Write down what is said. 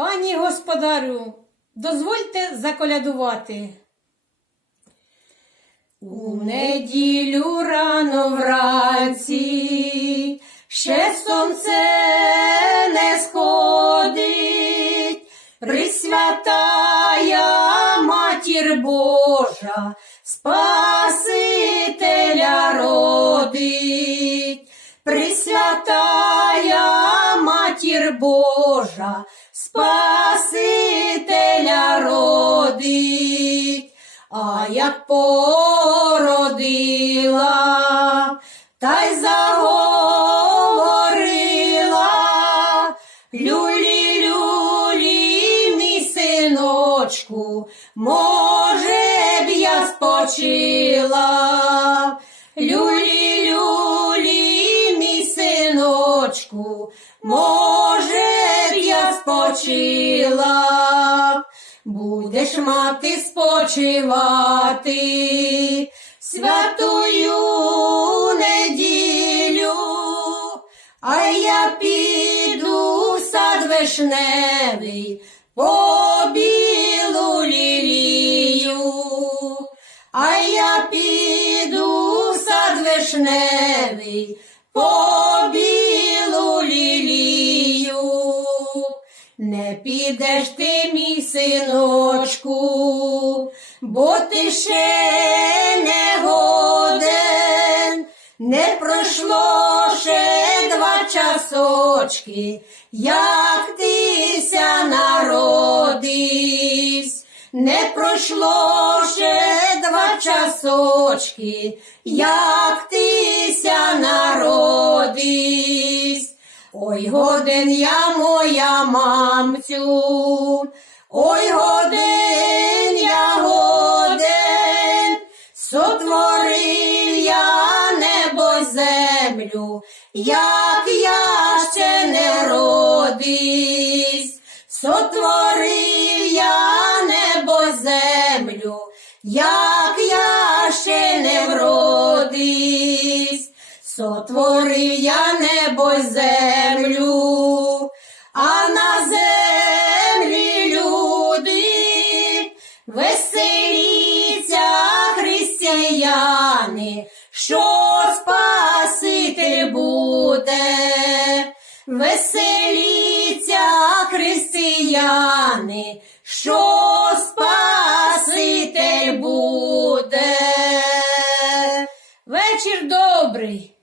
Пані господарю, дозвольте заколядувати. У неділю рано вранці ще сонце не сходить, Пресвятая Матір Божа, Спасителя родить, Пресвятая Матір Божа, Спасителя родить. А як породила, та й заговорила, люлі, люлі, мій синочку, може б я спочила, люлі, люлі, мій синочку, може я. Будеш мати спочивати. Святую неділю, а я піду в сад вишневий по білу лілію, а я піду в сад вишневий по білу Не підеш ти, мій синочку, бо ти ще не годен, не пройшло ще два часочки, як тися народився. Не пройшло ще два часочки, як тися народився. Ой, годен я моя мамцю, ой, годен я годен, сотворив я небо землю, як я ще не родись, сотворив я небо землю, як я ще не вродись. Сотворив я небо й землю, а на землі люди веселіться християни, що спаситель буде, веселіться християни, що спаситель буде. Вечір добрий.